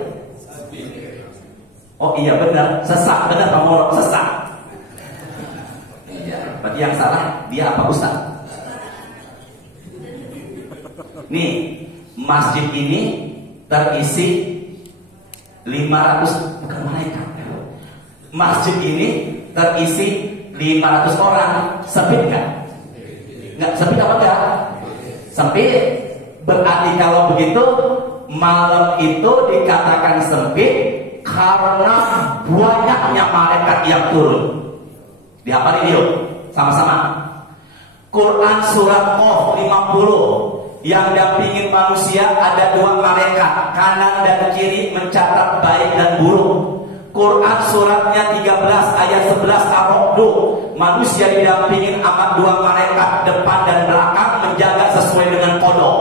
Oh iya benar, sesak, benar Pak Moro, sesak. yang salah dia apa Ustaz? Nih, masjid ini terisi 500, bukan malaikat. Masjid ini terisi 500 orang. Sempit nggak? Nggak sempit apa enggak? Sempit. Berarti kalau begitu malam itu dikatakan sempit karena banyaknya malaikat yang turun. Dihafalin yuk sama-sama. Quran surat Qaf 50. Yang dampingin manusia ada 2 malaikat, kanan dan kiri mencatat baik dan buruk. Quran suratnya 13 ayat 11 Ar-Ra'd. Manusia didampingin sama 2 malaikat depan dan belakang menjaga sesuai dengan kodok.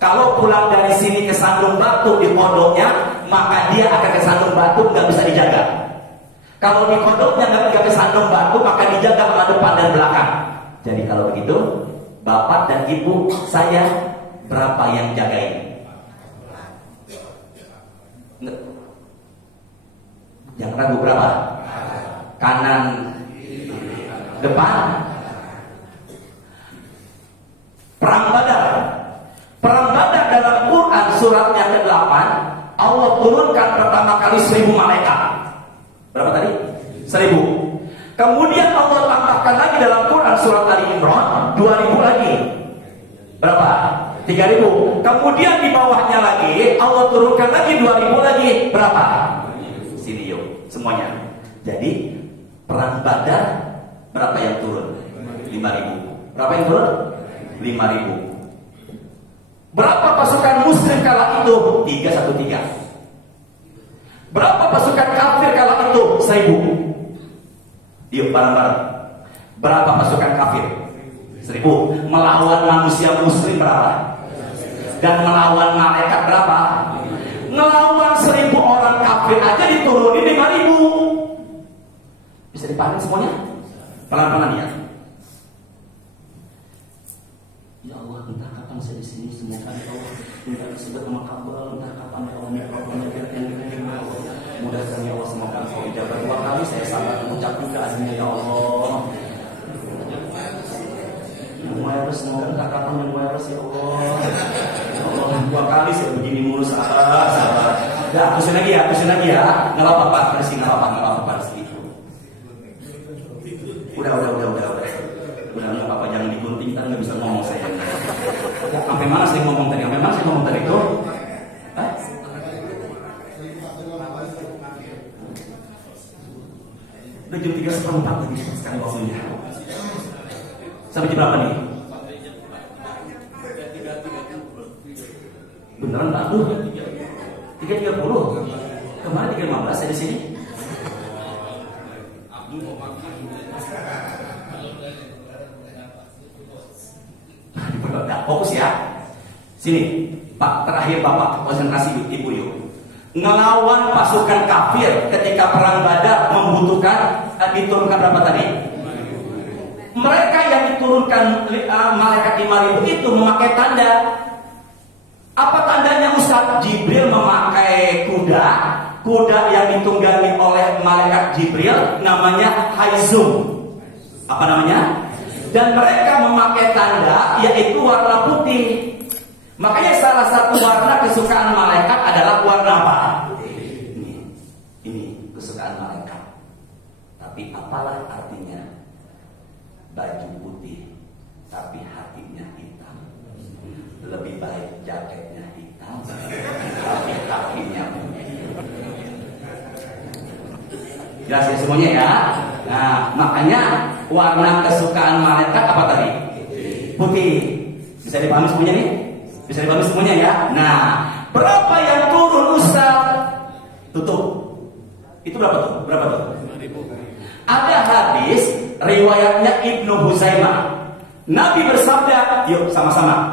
Kalau pulang dari sini kesandung batu di kodoknya, maka dia akan kesandung batu, nggak bisa dijaga. Kalau di kodoknya nggak kesandung batu, maka dijaga sama depan dan belakang. Jadi kalau begitu, bapak dan ibu saya berapa yang jagain? Jangan ragu, berapa? Kanan, depan. Perang Badar. Perang Badar dalam Quran suratnya ke-8, Allah turunkan pertama kali 1000 malaikat. Berapa tadi? 1000. Kemudian Allah tambahkan lagi dalam Quran surat Ali Imran 2000 lagi. Berapa? 3000. Kemudian di bawahnya lagi Allah turunkan lagi 2000 lagi. Berapa? Sini yuk semuanya. Jadi perang Badar berapa yang turun? 5000. Berapa yang turun? 5000. Berapa pasukan muslim kala itu? 313. Berapa pasukan kafir kala itu? 1000. Yuk bareng-bareng. Berapa pasukan kafir? 1000. Melawan manusia muslim berapa? Dan melawan malaikat berapa? Melawan 1000 orang kafir aja diturunin 5000. Bisa dipahami semuanya? Pelan-pelan ya. Ya Allah, entah kapan saya di sini, semoga Allah entah disebut sama kabel, entah kapan ya Allah mikrofonnya mudahkan ya Allah, semoga Engkau ijabah. 2 kali saya sangat mengucapkan keazimannya ya Allah. Yang virus, semoga entah kapan yang virus ya Allah. Ya Allah, 2 kali saya begini mulu, sabar. Udah, terusin lagi ya. Nggak apa-apa, Rizky, nggak apa-apa Rizky. Udah, nggak apa-apa, jangan digunting, kita nggak bisa ngomong saya. Ya, sampai mana saya ngomong tadi itu? Udah jam 3:04 lagi sekarang waktunya. Sampai jam berapa nih? Beneran Pak? 3:30. Kemarin 3:15 saya di sini. Fokus ya. Sini, Pak, terakhir Bapak konsentrasi Ibu yuk. Ngelawan pasukan kafir ketika perang Badar membutuhkan diturunkan berapa tadi? Mereka yang diturunkan malaikat 5000 itu memakai tanda. Apa tandanya Ustaz? Jibril memakai kuda yang ditunggangi oleh malaikat Jibril, namanya Haizum. Apa namanya? Dan mereka memakai tanda yaitu warna putih. Makanya salah satu warna kesukaan malaikat adalah warna apa? Ini kesukaan malaikat. Tapi apalah artinya baju putih tapi hatinya hitam? Lebih baik jaketnya hitam tapi kakinya putih. Jelas ya semuanya ya. Nah, makanya warna kesukaan malaikat apa tadi? Putih. Bisa dipahami semuanya nih? Bisa dipahami semuanya ya. Nah, berapa yang turun Ustaz? Tutup. Itu berapa tuh? Ada hadis riwayatnya Ibnu Huzaimah. Nabi bersabda, yuk sama-sama.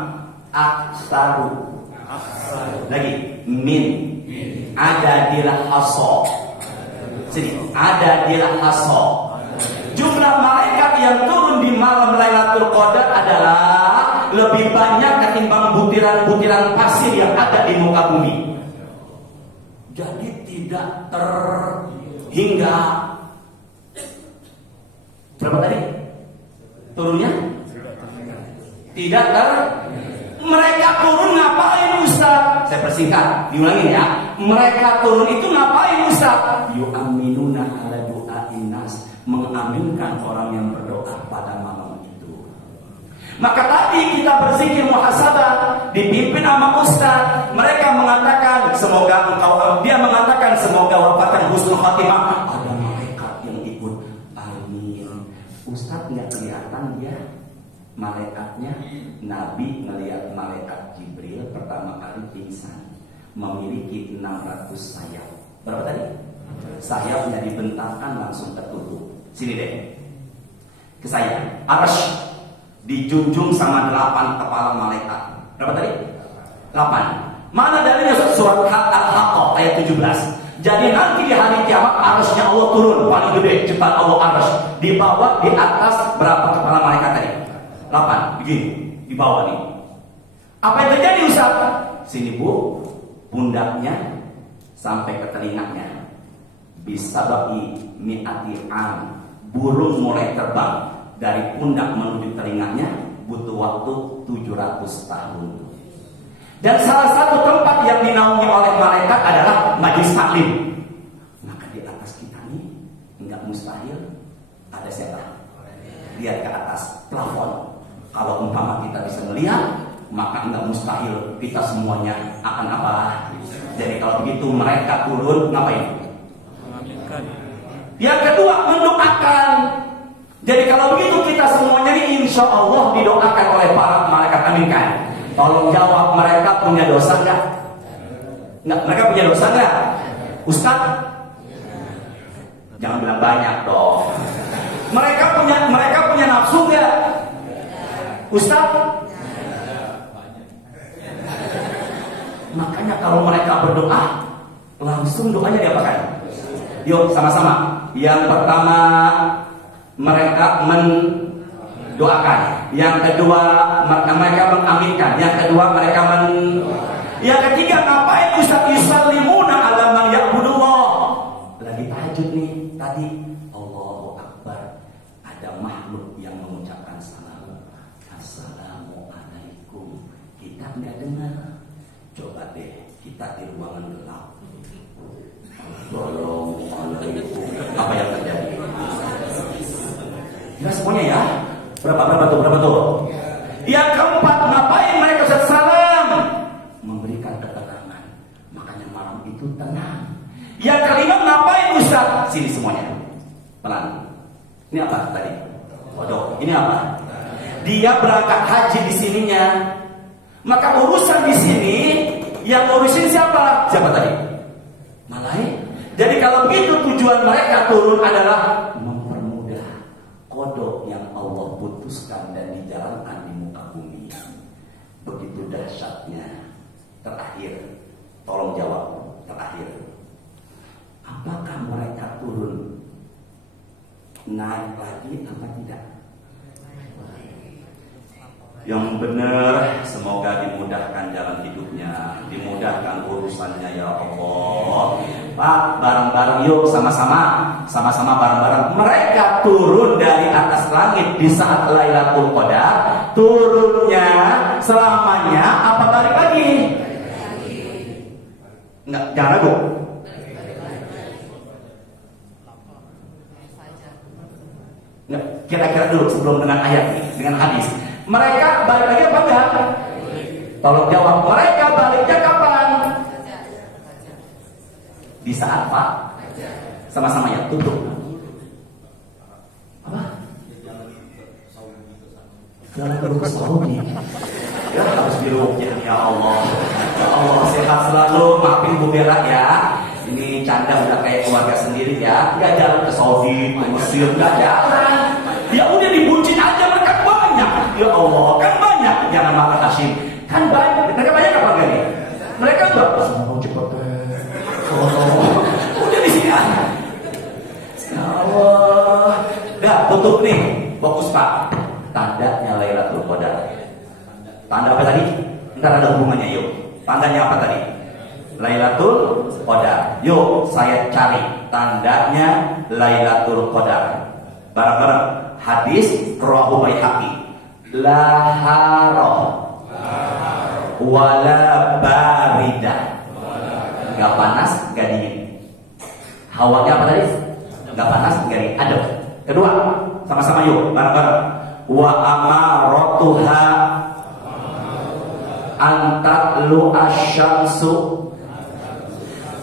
Aksaru. Lagi min. Ada dilah haso. Sini. Ada dilah haso. Jumlah malaikat yang turun di malam Lailatul Qadar adalah lebih banyak ketimbang butiran-butiran pasir yang ada di muka bumi. Jadi tidak terhingga. Berapa tadi? Turunnya tidak mereka turun ngapain Ustaz? Saya persingkat, diulangin ya. Mereka turun itu ngapain Ustaz? Yu'aminuna ala du'ain nas, mengaminkan orang yang berdoa pada malam itu. Maka tadi kita berzikir muhasabah dipimpin sama Ustaz. Mereka mengatakan semoga engkau, dia mengatakan semoga wafatkan husnul khatimah. Ada malaikat yang ikut amin. Ustaz nggak kelihatan dia malaikatnya. Nabi melihat malaikat Jibril pertama kali pingsan, memiliki 600 sayap. Berapa tadi? Sayapnya dibentangkan langsung tertutup. Sini deh, ke saya. Arsy dijunjung sama 8 kepala malaikat. Berapa tadi? 8. Mana dalilnya? Surat Al-Haqqah ayat 17. Jadi nanti di hari kiamat arsy-nya Allah turun paling gede, cepat Allah arsy. Di bawah, di atas berapa kepala malaikat tadi? 8. Begini, di bawah nih. Apa yang terjadi Ustaz? Sini Bu, pundaknya sampai ke telinganya. Bisa bagi mi'ati am. Burung mulai terbang dari pundak menuju telinganya butuh waktu 700 tahun. Dan salah satu tempat yang dinaungi oleh malaikat adalah majlis taklim. Maka di atas kita nih enggak mustahil ada setan. Lihat ke atas plafon. Kalau umpama kita bisa melihat, maka enggak mustahil kita semuanya akan apa? Jadi kalau begitu mereka turun ngapain? Yang kedua, mendoakan. Jadi kalau begitu kita semuanya ini insya Allah didoakan oleh para malaikat. Amin kan? Tolong jawab, mereka punya dosa enggak? Enggak, mereka punya dosa enggak? Ustaz? Jangan bilang banyak dong. Mereka punya nafsu enggak? Ustaz? Makanya kalau mereka berdoa, langsung doanya diapakan? Yuk sama-sama. Yang pertama, mereka mendoakan. Yang kedua, mereka mengaminkan. Yang kedua, mereka Yang ketiga, ngapain Ustaz yusallimuna ala man ya'budullah? Lagi tahajud nih tadi, Allahu Akbar. Ada makhluk yang mengucapkan salam. Assalamualaikum. Kita nggak dengar. Coba deh, kita di ruangan gelap. Assalamualaikum. Apa yang terjadi? Ya semuanya ya. Berapa tuh? Yang keempat, ngapain mereka salam? Memberikan ketenangan. Makanya malam itu tenang. Yang kelima, ngapain Ustaz? Sini semuanya. Pelan. Ini apa tadi? Waduh, ini apa? Dia berangkat haji di sininya. Maka urusan di sini yang ngurusin siapa? Siapa tadi? Malaikat. Jadi kalau begitu tujuan mereka turun adalah mempermudah kodok yang Allah putuskan dan dijalankan di muka bumi. Begitu dahsyatnya. Terakhir, tolong jawab. Terakhir, apakah mereka turun naik lagi apa tidak? Yang benar, semoga dimudahkan jalan hidupnya, dimudahkan urusannya ya Allah. Pak, bareng-bareng yuk sama-sama bareng-bareng. Mereka turun dari atas langit di saat Lailatul Qadar. Turunnya selamanya apa balik lagi? Enggak, jangan ragu. Enggak, kira-kira dulu sebelum dengan ayat, dengan hadis. Mereka balik lagi apa enggak? Tolong jawab, mereka baliknya kapan? Di saat Pak? Sama-sama ya, tutup. Apa? Jangan perlu ke Saudi. Ya harus dirukyah ya Allah. Ya Allah sehat selalu, maafin Bu Bella ya. Ini canda udah kayak keluarga sendiri ya. Gak jalan ke Saudi, ke Mesir, gak jalan. Ya udah dibucin aja, mereka banyak. Ya Allah, kan banyak. Jangan marah Hashim. Kan banyak. Mereka banyak apa enggak nih? Mereka enggak. Mau cepet. Udah di sini aja. Ya Allah. Dah tutup nih. Fokus Pak. Tandanya Lailatul Qadar. Tanda apa tadi? Ntar ada hubungannya yuk. Tandanya apa tadi? Lailatul Qadar. Yuk saya cari tandanya Lailatul Qadar. Bareng-bareng. Hadis rawahu Baihaqi. La harah wala baridah. Gak panas, gak dingin. Hawanya apa tadi? Gak panas, gak dingin. Adem. Kedua, sama-sama yuk, bareng-bareng. Wa amaratuha antatlu asyamsu.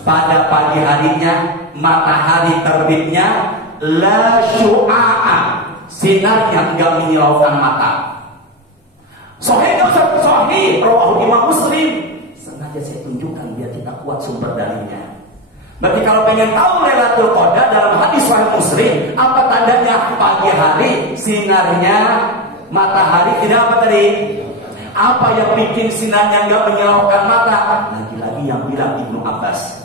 Pada pagi harinya matahari terbitnya la syu'a'a, sinar yang gak menyilaukan mata. Sahih gak usah sahih, rawahu Imam Muslim. Sengaja saya tunjukkan biar kita kuat sumber dalilnya. Berarti kalau pengen tahu Lailatul Qadar dalam hadis Sahih Muslim, apa tandanya? Pagi hari sinarnya matahari tidak apa tadi? Apa yang bikin sinarnya nggak menyilaukan mata? Lagi-lagi yang bilang Ibnu Abbas.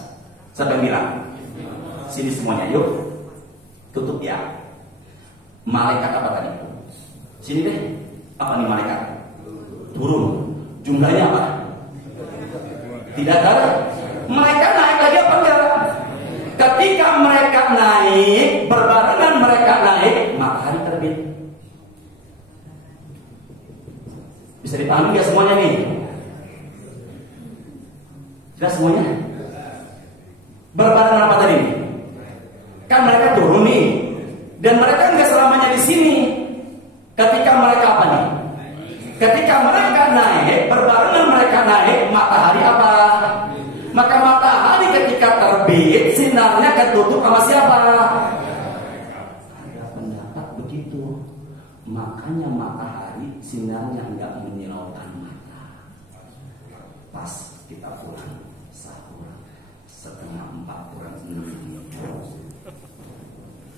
Siapa yang bilang? Sini semuanya, yuk. Tutup ya. Malaikat apa tadi? Sini deh. Apa nih malaikat? Turun. Jumlahnya apa? Tidak ada. Mereka naik lagi apa enggak? Ketika mereka naik, berbarengan mereka naik, matahari terbit. Bisa dipahami nggak semuanya nih? Sudah semuanya? Berbarengan apa tadi? Kan mereka turun nih, dan mereka nggak selamanya di sini. Ketika mereka apa nih? Ketika mereka naik, berbarengan mereka naik, matahari apa? Maka matahari ketika terbit, sinarnya ketutup sama siapa? Ada pendapat begitu. Makanya matahari sinarnya nggak menyilaukan mata. Pas kita pulang sahur 3:30 kurang 6.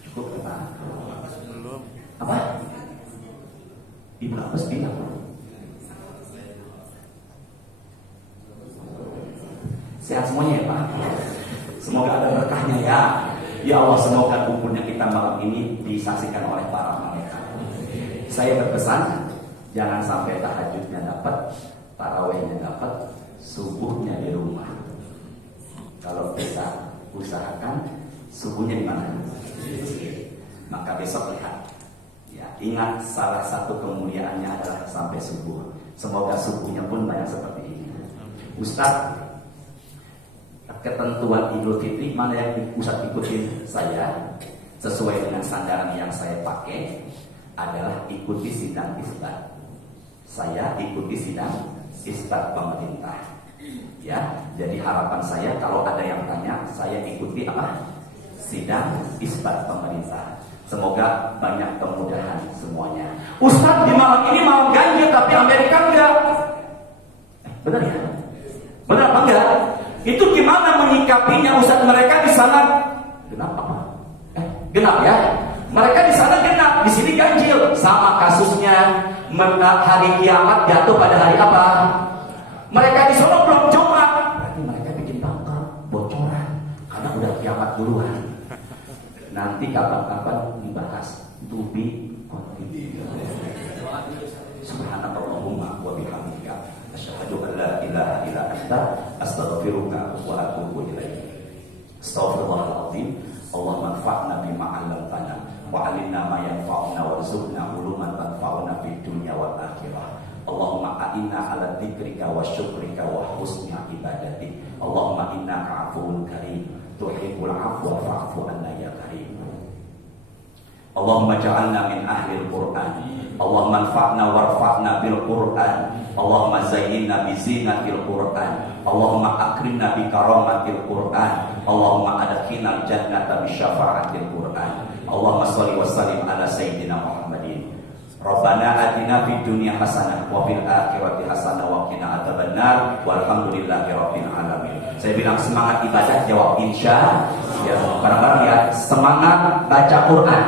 Cukup kita? Belum. Apa? Ibnu Abbas bilang. Sehat semuanya ya Pak. Semoga ada berkahnya ya. Ya Allah, semoga kumpulnya kita malam ini disaksikan oleh para malaikat. Saya berpesan, jangan sampai tahajudnya dapat, tarawihnya dapat, subuhnya di rumah. Kalau bisa usahakan subuhnya di mana? Maka besok lihat. Ya, ingat salah satu kemuliaannya adalah sampai subuh. Semoga subuhnya pun banyak seperti ini. Ustaz, ketentuan Idul Fitri mana yang Ustaz ikutin? Saya sesuai dengan sandaran yang saya pakai adalah ikuti sidang isbat. Saya ikuti sidang isbat pemerintah. Ya, jadi harapan saya kalau ada yang tanya, saya ikuti apa? Sidang isbat pemerintah. Semoga banyak kemudahan semuanya. Ustaz di malam ini mau ganjil tapi Amerika enggak. Benar ya? Benar apa enggak? Itu gimana menyikapinya Ustaz? Mereka di sana genap apa? Genap ya. Mereka di sana genap, di sini ganjil. Sama kasusnya hari kiamat jatuh pada hari apa? Mereka di sana belum Jumat. Berarti mereka bikin bangker, bocoran karena udah kiamat duluan. Nanti kapan-kapan dibahas. To be continued. Subhanallahumma wa bihamdika asyhadu an la ilaha illa anta astaghfiruka wa atubu ilaik. Astaghfirullahaladzim. Allahumma anfa'na bima 'allamtana wa 'allimna ma yanfa'una warzuqna uluman tanfa'una fid dunya wal akhirah. Allahumma a'inna 'ala dzikrika wa syukrika wa husni ibadatik. Allahumma innaka 'afuwun karim tuhibbul 'afwa fa'fu 'anna ya karim. Allahumma ja'alna min ahlil Qur'an. Allahumma anfa'na warfa'na bil Qur'an. Allahumma zayyinna bi zinatil Qur'an. Allahumma akrimna bi karamatil Qur'an. Allahumma adkhilna jannata bi syafa'atil Qur'an. Allahumma shalli wa sallim ala sayyidina Muhammadin. Rabbana atina fid dunya hasanah wa fil akhirati hasanah wa qina adzabannar walhamdulillahi rabbil alamin. Saya bilang semangat ibadah, jawab insya. Ya, bareng-bareng ya. Semangat baca Quran.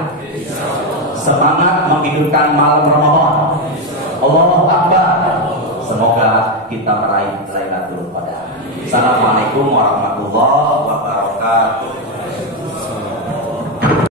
Semangat menghidupkan malam Ramadan. Allahu Akbar. Semoga kita meraih Lailatul Qadar. Assalamualaikum warahmatullahi wabarakatuh.